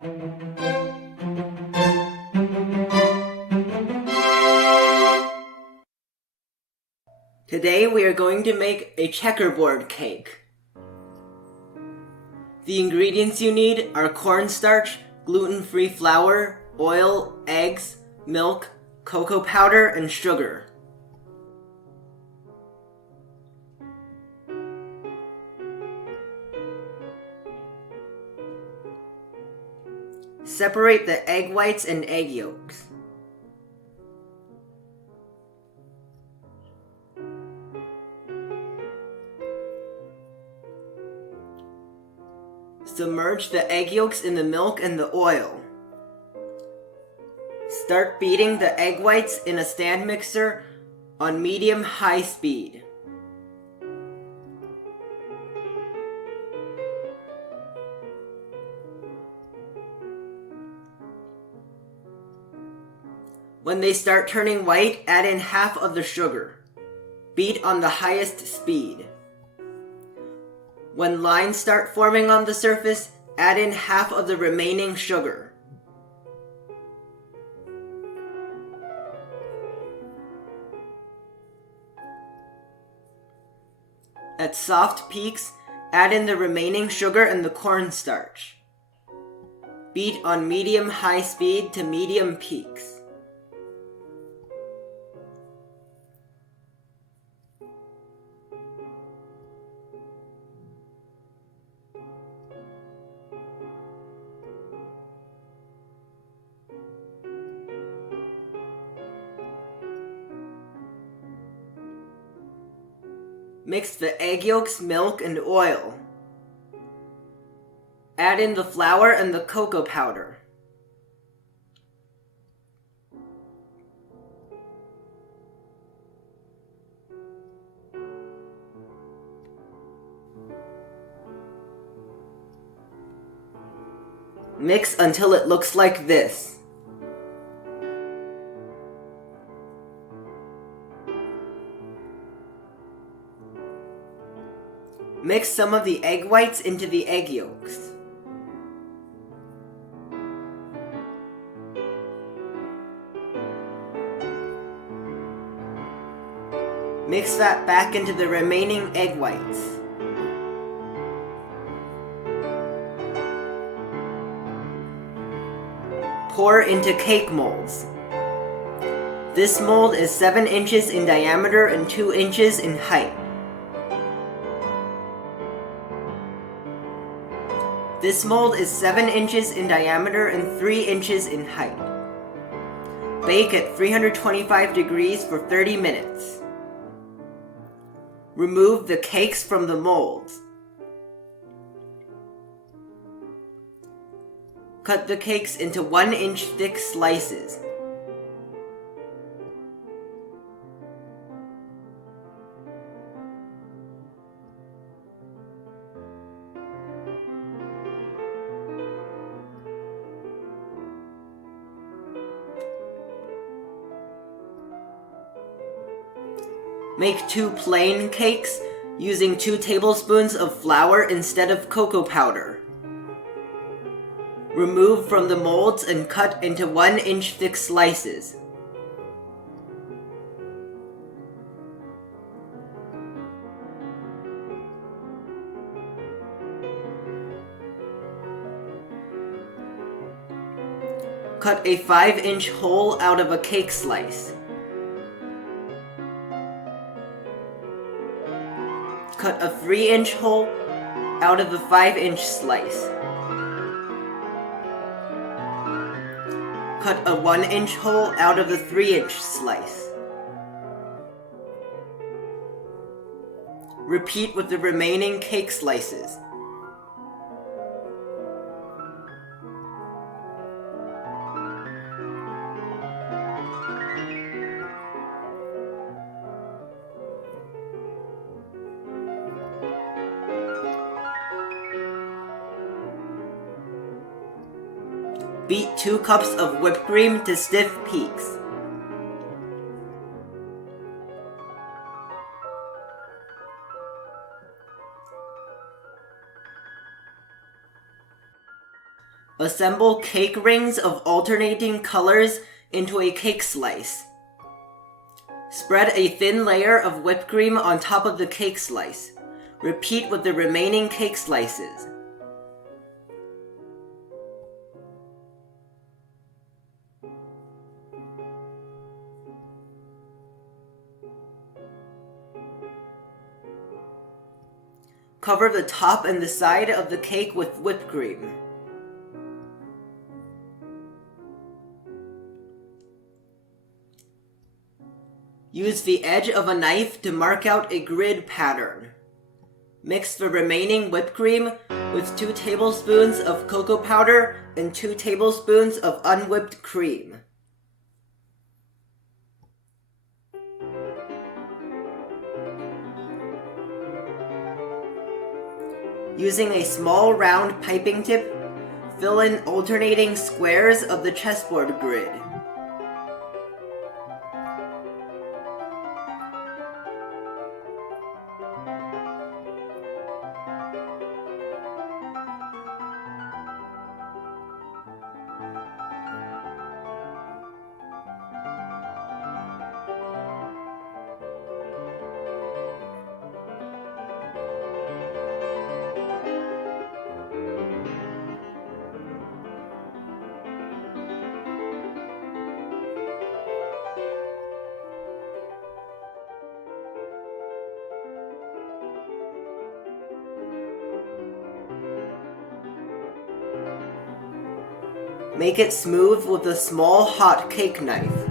Today we are going to make a checkerboard cake. The ingredients you need are cornstarch, gluten-free flour, oil, eggs, milk, cocoa powder, and sugar. Separate the egg whites and egg yolks. Submerge the egg yolks in the milk and the oil. Start beating the egg whites in a stand mixer on medium-high speed. When they start turning white, add in half of the sugar. Beat on the highest speed. When lines start forming on the surface, add in half of the remaining sugar. At soft peaks, add in the remaining sugar and the cornstarch. Beat on medium-high speed to medium peaks. Mix the egg yolks, milk, and oil. Add in the flour and the cocoa powder. Mix until it looks like this. Mix some of the egg whites into the egg yolks. Mix that back into the remaining egg whites. Pour into cake molds. This mold is 7 inches in diameter and 2 inches in height. This mold is 7 inches in diameter and 3 inches in height. Bake at 325 degrees for 30 minutes. Remove the cakes from the molds. Cut the cakes into 1-inch thick slices. Make 2 plain cakes using 2 tablespoons of flour instead of cocoa powder. Remove from the molds and cut into 1-inch thick slices. Cut a 5-inch hole out of a cake slice. Cut a 3-inch hole out of the 5-inch slice. Cut a 1-inch hole out of the 3-inch slice. Repeat with the remaining cake slices. Beat 2 cups of whipped cream to stiff peaks. A assemble cake rings of alternating colors into a cake slice. Spread a thin layer of whipped cream on top of the cake slice. Repeat with the remaining cake slices. Cover the top and the side of the cake with whipped cream. Use the edge of a knife to mark out a grid pattern. Mix the remaining whipped cream with 2 tablespoons of cocoa powder and 2 tablespoons of unwhipped cream. Using a small round piping tip, fill in alternating squares of the chessboard grid. Make it smooth with a small hot cake knife.